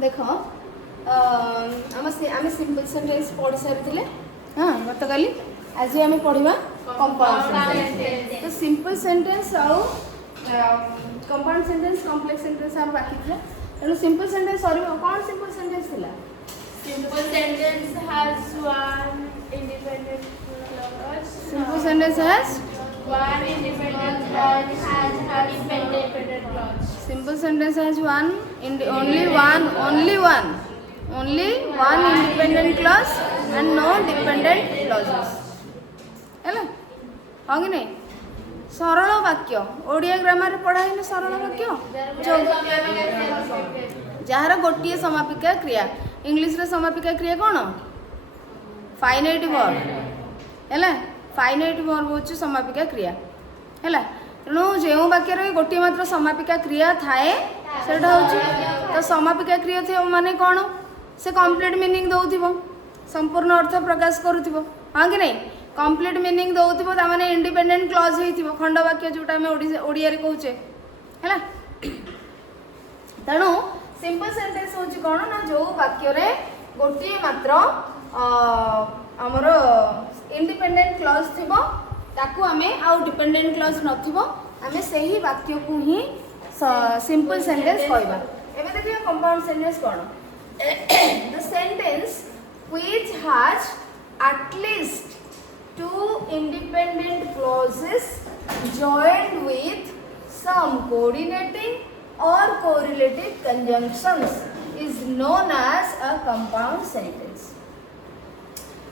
देख आम simple sentence पढ़ी सारी हाँ गत काली आज आम पढ़ा कंपाउंड सेंटेंस। तो सिंपल सेंटेंस आउ कंपाउंड सेंटेंस कॉम्प्लेक्स सेंटेंस आम बाकी था तेणु सिंपल सेंटेंस सर कौन सिंपल सेंटेंस थिला Simple sentence has one independent clause. Simple sentence has One independent clause has one independent clause. Simple sentence has one only one independent clause and no dependent clauses है हाँ कि नहीं सरल वाक्य Odia grammar पढ़ा है सरल वाक्य जार गोटे समापिका क्रिया इंग्लिश रे समापिका क्रिया कौन फाइनाइट वर्ब है फाइनाइट वर्ब हूँ समापिका क्रिया है तेणु जो वाक्य गोटे मात्र समापिका क्रिया थाए से तो समापिका क्रिया थे माने कौन से कंप्लीट मीनिंग दौथिबो संपूर्ण अर्थ प्रकाश करुथिबो हाँ कि नहीं कंप्लीट मीनिंग दौथिबो ता माने इंडिपेंडेंट क्लॉज हेथिबो खंड वाक्य जोटा हम ओडिया रे कहूचे हैला तेणु सिंपल सेंटेंस होची कौन ना जो वाक्य रे गोटे मात्र हमर इंडिपेंडेंट क्लॉज थिबो ताकू आमे आउ डिपेंडेंट क्लॉज नथिबो आमे सेही वाक्य को ही सिंपल सेंटेंस कहबा एबे देखिए कंपाउंड सेंटेंस कौन the sentence which has at least two independent clauses joined with some coordinating or correlative conjunctions is known as a compound sentence.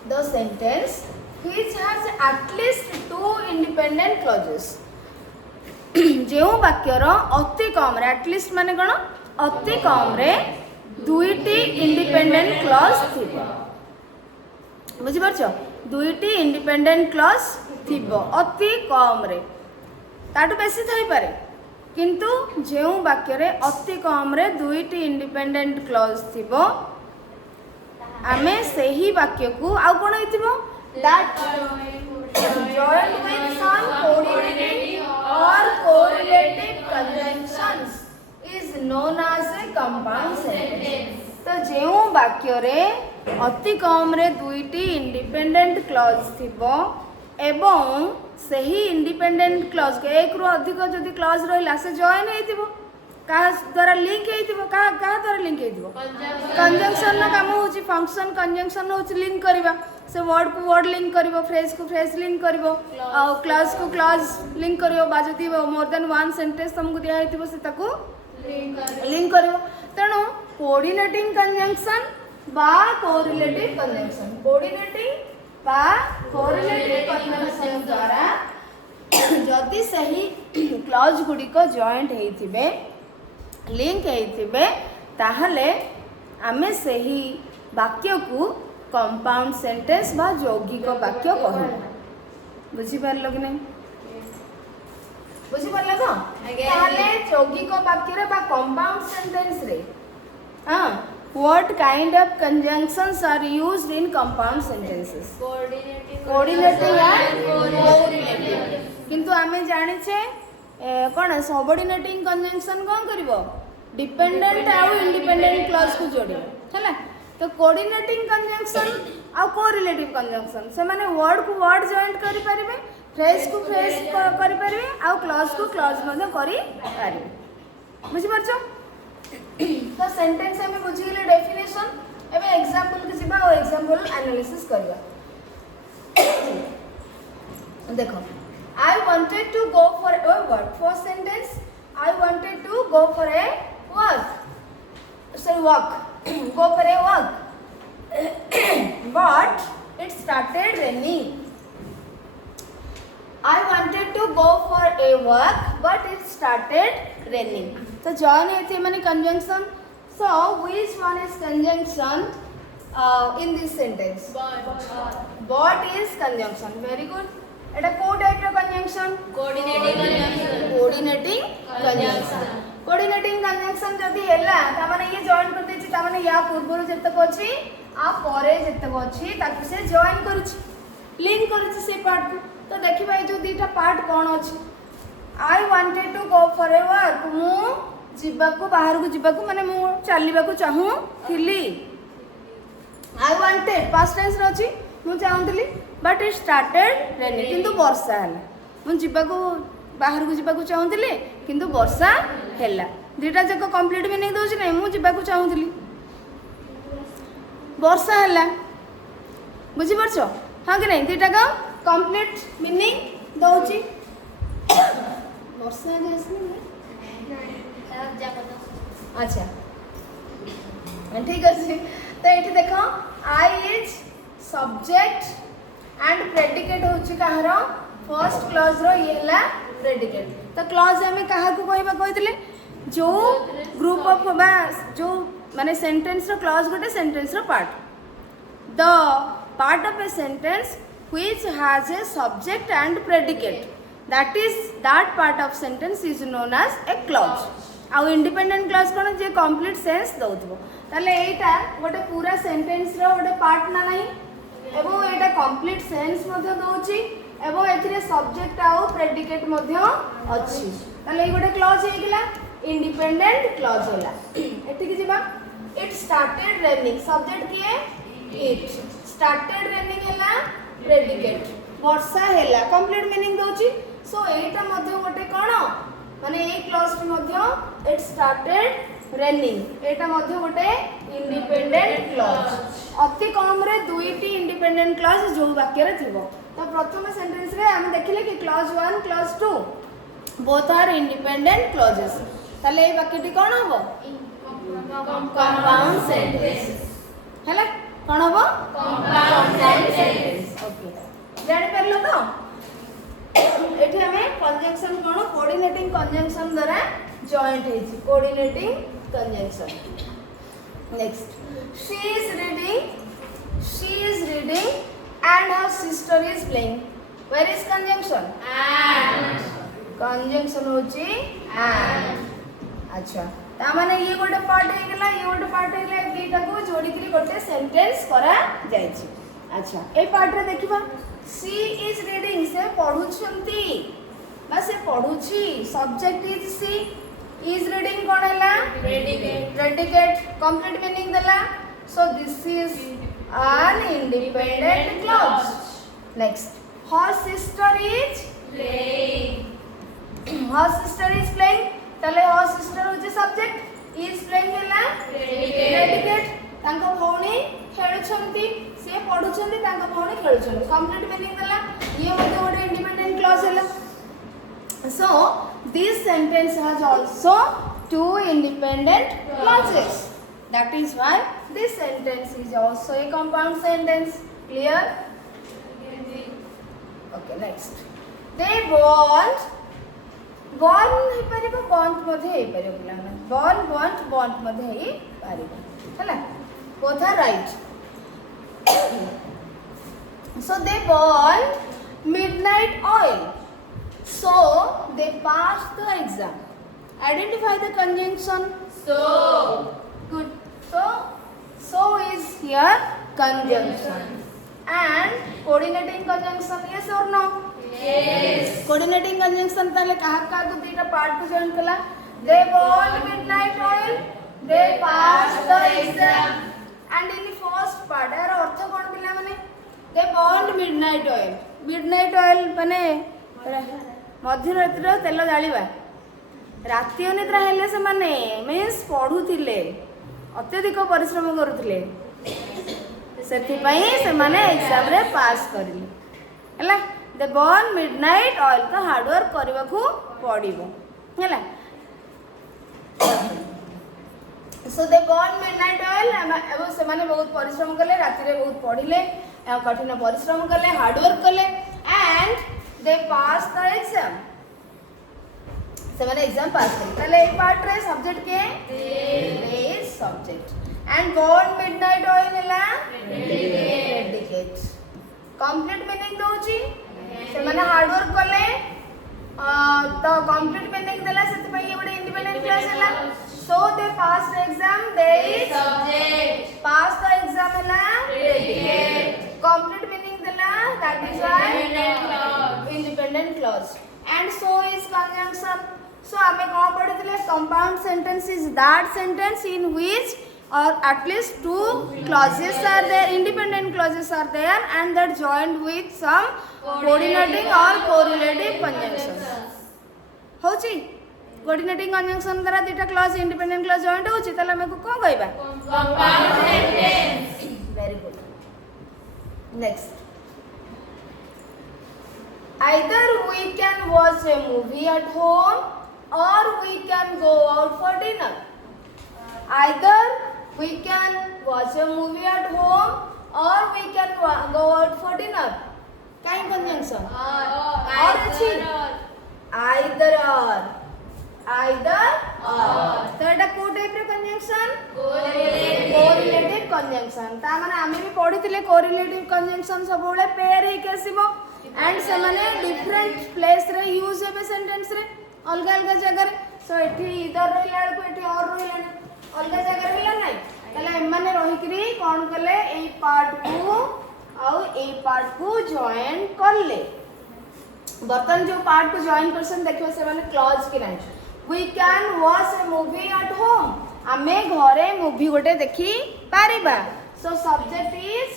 The sentence which has at least two independent clauses जो वाक्यर अति कम रे at least माने कौन अति कम रे दुईटी independent clause थिबो बुझी परछो दुईटी independent clause थिबो अति कम रे ताटू बेसी थाई पारे किंतु जो वाक्य रे अति कम रे दुईटी इंडिपेंडेंट क्लॉज थिबो आमे सेही वाक्य को आउ कोन हेतिबो that joined with some coordinating or correlative conjunctions is known as a compound sentence. तो जो वाक्य रे अति कम रे दुईटी इंडिपेंडेंट क्लॉज थिबो एवं सही इंडिपेंडेंट क्लॉज के एक रु अधिक जदि क्लॉज रहिला से जॉइन हेतिबो का द्वारा लिंक हेतिबो का द्वारा लिंक हेतिबो कंजंक्शन ना काम होची फंक्शन कंजंक्शन होची लिंक करबा से वर्ड को वर्ड लिंक करिवो फ्रेज को फ्रेज लिंक करिवो आ क्लॉज को क्लॉज लिंक करिवो बाजती मोर देन वन सेंटेंस तुमको दिया हेतिबो से ताको लिंक करिवो तेणु कोऑर्डिनेटिंग कंजंक्शन बा कोरिलेटिव कंजंक्शन कोऑर्डिनेटिंग बा कोरिलेटिव कंजंक्शन द्वारा जदि सही क्लॉज गुडी को जॉइंट हेथिबे लिंक हेथिबे ताहले आमे सही वाक्य को कंपाउंड सेंटेंस बा यौगिक वाक्य कहू बुझी पारलो कि नहीं बुझी पारलो तो ताले यौगिक वाक्य रे बा कंपाउंड सेंटेंस रे हां what kind of conjunctions are used in compound sentences coordinating and correlative किंतु आमे जानि छे कोन सबऑर्डिनेटिंग कंजंक्शन कोन करबो डिपेंडेंट आउ इंडिपेंडेंट क्लॉज को जोड़िबो हैला तो कोऑर्डिनेटिंग कंजंक्शन आ कोरिलेटिव कंजंक्शन से माने वर्ड को वर्ड जॉइंट करि परिबे फ्रेज को फ्रेज करि परिबे आ क्लॉज को क्लॉज मध्ये करि परिबे बुझि परछो तो सेंटेंस में बुझि गेले डेफिनेशन एबे एग्जांपल के जिबा और एग्जांपल एनालिसिस करबा देखो I wanted to go for a work for sentence I wanted to go for a walk go for a walk but it started raining I wanted to go for a walk but it started raining so join है थे माने conjunction so which one is conjunction in this sentence but is conjunction very good एटा को type रो conjunction coordinating conjunction जदी हैला त माने ये join करते छी त माने या पूर्व जतक अछि आ परे जतक अछि ताकि से जॉइन करूछि लिंक करूछि से पार्ट को तो देखि भाई जो दीटा पार्ट कोन अछि I wanted to go for a work मु जीवाकू बाहर को जीवाकू माने मु चलिबाकू चाहू थिली आई वांटेड पास्ट टेंस रे अछि मु चाहूतली बट इट स्टार्टेड रेनिंग किंतु वर्षा हला मु जीवाकू बाहर को जीवाकू चाहूतली किंतु वर्षा हैला दुटा जक कंप्लीट मीनिंग दउछि नै मु जीवाकू चाहूतली वर्षा हैला बुझी परछो हां कि नहीं दुटा का कंप्लीट मीनिंग दउछि वर्षा जैसे अच्छा ठीक अच्छे तो ये देख I is subject and predicate होची कहार फर्स्ट क्लॉज रो ये हला प्रेडिकेट तो क्लॉज हमें कहा को कहबा कहतिले जो ग्रुप ऑफ बा जो माने सेंटेंस रो क्लॉज गोटे सेंटेंस रो part the part of a sentence which has a subject and predicate that part of sentence is known as a clause आउ इंडिपेंडेंट क्लॉज कोन जे कंप्लीट सेंस दउतबो ताले एटा गोटे पूरा सेंटेंस रो गोटे पार्ट ना नहीं एबो एटा कंप्लीट सेंस मध्ये दउची एबो एथिरे सब्जेक्ट आउ प्रेडिकेट मध्ये अछि ताले गोटे क्लॉज हे गेला इंडिपेंडेंट क्लॉज होला एठी कि जिबा इट स्टार्टेड रेनिंग सब्जेक्ट किए इट स्टार्टेड रेनिंग हैला प्रेडिकेट वर्षा हैला कंप्लीट मीनिंग दउची सो एटा मध्ये गोटे कोन माने ए क्लॉज मध्ये इट स्टार्टेड रेनिंग एटा मध्ये गोटे इंडिपेंडेंट क्लॉज अति कम रे दुईटी इंडिपेंडेंट क्लॉज जो वाक्य रे थिबो तो प्रथम सेंटेंस रे हम देखिले कि clause 1 clause 2 both are independent clauses ताले ए वाक्यटी कोन हबो कंपाउंड सेंटेंस हैला कोन हबो कंपाउंड सेंटेंस ओके जानि परलो तो एठी हमें कंजंक्शन कोन कोऑर्डिनेटिंग कंजंक्शन द्वारा जॉइंट है जी coordinating conjunction next she is reading and her sister is playing where is conjunction and conjunction होची एंड अच्छा ता माने ये गोटे पार्ट हे गेला ये गोटे पार्ट हे गेला दीटा को जोड़ी करी गोटे सेंटेंस करा जाय छी अच्छा ए पार्ट रे देखिबा शी इज रीडिंग से पढुछंती बा से पढुछि subject is she is reading कोन हैला प्रेडिकेट कंप्लीट मीनिंग देला so this is an independent clause next her sister is playing her sister is playing तले her sister होचे सब्जेक्ट is playing हैला प्रेडिकेट तांको भौणी खेलुछंती से पढुछंती तांको भौणी खेलुछंती कंप्लीट मीनिंग देला ये मध्ये गोटे इंडिपेंडेंट क्लॉज हैला so this sentence has also two independent clauses that is why this sentence is also a compound sentence clear okay next they want he paribo want madhe he paribo pilana want madhe he paribo hala both are right so they want midnight oil so they passed the exam identify the conjunction so good so is here conjunction and coordinating conjunction yes or no yes coordinating conjunction tale kaha ko dita part ko join kala they want midnight oil they passed the exam and in the first part er artha kon pila mane they want midnight oil mane मध्यरात्रि तेल जालिबा राति अनिद्रा हेले से माने means पढुथिले अत्यधिक परिश्रम करुथिले सेथि पई से माने एग्जाम रे पास करले हला द बर्न मिडनाइट ऑयल तो हार्ड वर्क करबा को पड़िबो हला सो दे बर्न मिडनाइट ऑयल एबो से माने बहुत परिश्रम करले राति रे बहुत पढिले कठिन परिश्रम करले हार्ड वर्क करले and they pass the exam से मैंने एग्जाम पास कर पहले एक पार्ट रे सब्जेक्ट के they is subject and born midnight oil हैला predicate complete meaning दोची से मैंने हार्ड वर्क करले तो complete meaning देला से पई ये बड़े इंडिपेंडेंट क्लास हैला so they pass the exam they is subject pass the exam हैला predicate complete meaning देला that is why independent clause and so is conjunction सो आमे कौन पढ़िथिले compound sentence is that sentence in which or at least two clauses are there, independent clauses are there and that joined with some coordinating or correlative conjunctions. होची coordinating conjunction द्वारा दुटा clause independent clause joined होची तले हमें को कोन कहबा Compound sentence. very good. Next, either we can watch a movie at home or we can go out for dinner. Either we can watch a movie at home or we can go out for dinner. Kind conjunction. Or अच्छी either or. Either or. तो एटा को type रे conjunction? Correlative conjunction. ता माने आमे भी पढिथिले correlative conjunction सब बेले पेयर हे के आसीबो एंड से माने डिफरेंट प्लेस रे यूज हेबे सेंटेंस रे अलग अलग जगह रे. सो एठी इधर रहिला को एठी और रहिला अलग जगह रहिला नै तले एमाने रहि करी कोन कले एई पार्ट को आउ एई पार्ट को जॉइन करले. बर्तन जो पार्ट को जॉइन करसन देखियो से माने क्लॉज कि नै we can watch a movie at home. आमे घरे मूवी गोटे देखि पारिबा. सो सब्जेक्ट इज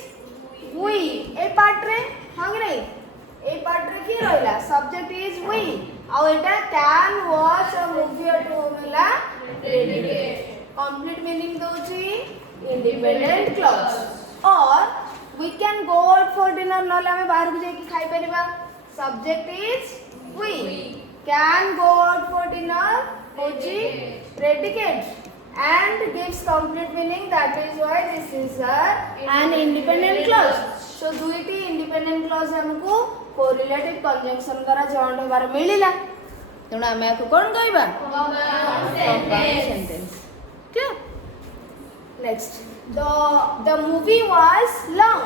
वी ए पार्ट रे हां कि नै ए पार्ट रे की रहिला सब्जेक्ट इज वी आउ एटा can watch a movie at home हला प्रेडिकेट. Complete meaning दोची independent clause. Or we can go out for dinner नले हमें बाहर को जाके खाई परिबा. Subject is we. Can go out for dinner होची predicate and gives complete meaning. That is why this is an independent clause. So दुईटी independent clause हमको correlative conjunction द्वारा joined होबार मिलिला. तेणु हमें को कोन कहबा compound sentence. Next, the movie was long,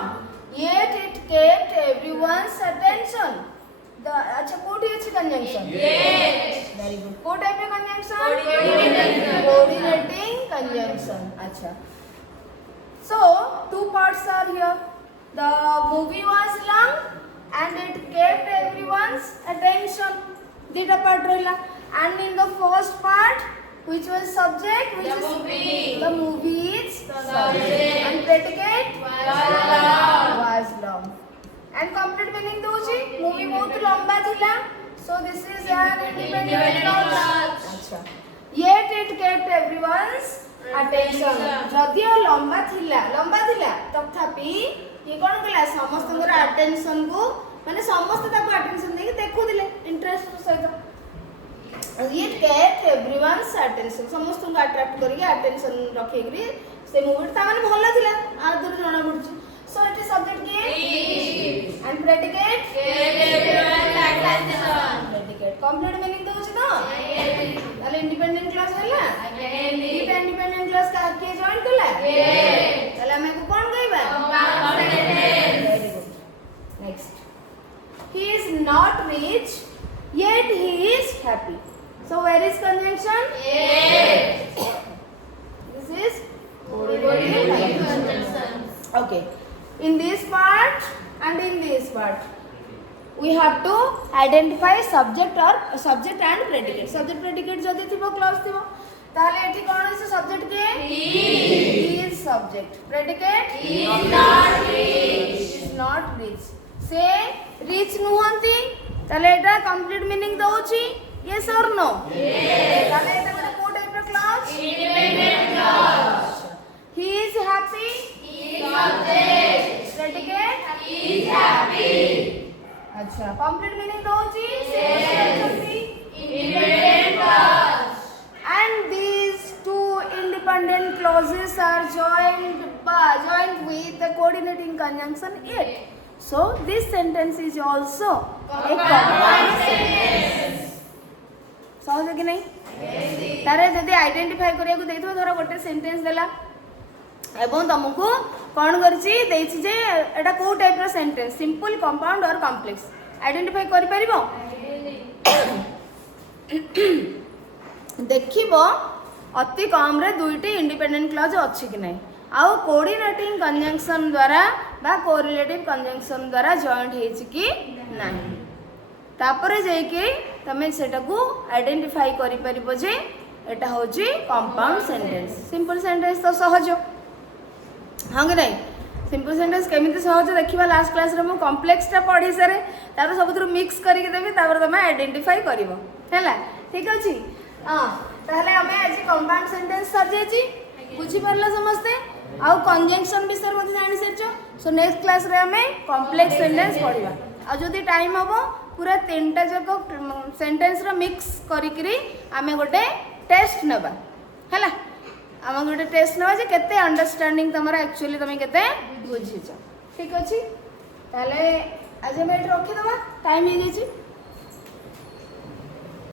yet it kept everyone's attention. The अच्छा कोटी अच्छी conjunction. Yes. Very good. को type में conjunction? Coordinating conjunction. अच्छा. So two parts are here. The movie was long and it kept everyone's attention. Dita part रहिला. And in the first part, which was subject? Which The is movie. The movie is Subject. and predicate was long. And complete meaning Dochi movie बहुत लंबा थिला. So this is an independent clause. अच्छा. Yet it kept everyone's attention. जदियो लंबा थिला तथापि ये कोन कला समस्तଙ୍କର attention को माने समस्त ताको attention देके देखुदिले इंटरेस्ट सहित. It kept everyone's attention. समस्त को अट्रैक्ट करके attention रखेगरी से मूवी ता माने भलो थिला आदर जणा पड़छ. सो इट इज सब्जेक्ट के and predicate predicate complete meaning दोछ तो ताले इंडिपेंडेंट क्लास हैला इंडिपेंडेंट क्लास का के जॉइन करला ताले हमें को कोन कहबा very good. Next, he is not rich yet he is happy. So where is conjunction? Yes. This is okay. In this part and in this part, we have to identify subject and predicate. Subject predicate जदि थिबो clause थिबो ताले एठी कोन है subject के he is subject. Predicate He is not rich. is not rich. से rich नुहंती ताले एटा complete meaning दउची yes or no? Yes. ताले एटा गोटे को type row clause Independent clause. he is happy. He is subject. Predicate He is happy. अच्छा complete meaning दउची Yes. Independent clause. And these two independent clauses are joined with the coordinating conjunction it. So this sentence is also a compound sentence. सहज कि नहीं तारे जदि identify करिया को देथो धर गोटे सेंटेंस देला एवं तुमको कौन करछि देछि जे एटा को टाइप रो सेंटेंस सिंपल कंपाउंड और कॉम्प्लेक्स आइडेंटिफाई करि परिबो देखिबो अति कम रे दुईटी इंडिपेंडेंट क्लॉज अछि कि नहीं आउ कोऑर्डिनेटिंग कंजंक्शन द्वारा बा कोरिलेटिव कंजंक्शन द्वारा जॉइंट हेछि कि नहीं तापरे जे कि तमें सेटा को आइडेंटिफाई करि परिबो जे एटा होची कंपाउंड सेंटेंस सिंपल सेंटेंस तो सहज हाँ कि नहीं सिंपल सेंटेंस केमिति सहज देखिबा लास्ट क्लास रे मो कॉम्प्लेक्स टा पढ़ी सारे तार सबथुरु मिक्स करिक देबी तापर तमे आइडेंटिफाई करिवो हैला ठीक अछि हां ताहले हमें आज कंपाउंड सेंटेंस सजेची बुझी परला समझते आउ कंजंक्शन विषय मते जानि सरचो सो नेक्स्ट क्लास रे हमें कॉम्प्लेक्स सेंटेंस पढ़िबा आ जदी टाइम हबो पूरा तीनटा जको सेंटेंस रो मिक्स करिकरी आमे गोटे टेस्ट नबा हैला आम गोटे टेस्ट नवा जे केते अंडरस्टैंडिंग तमरा एक्चुअली तमे केते बुझिछ ठीक अछि ताले आज हम एट रखि दबा टाइम हे जेछि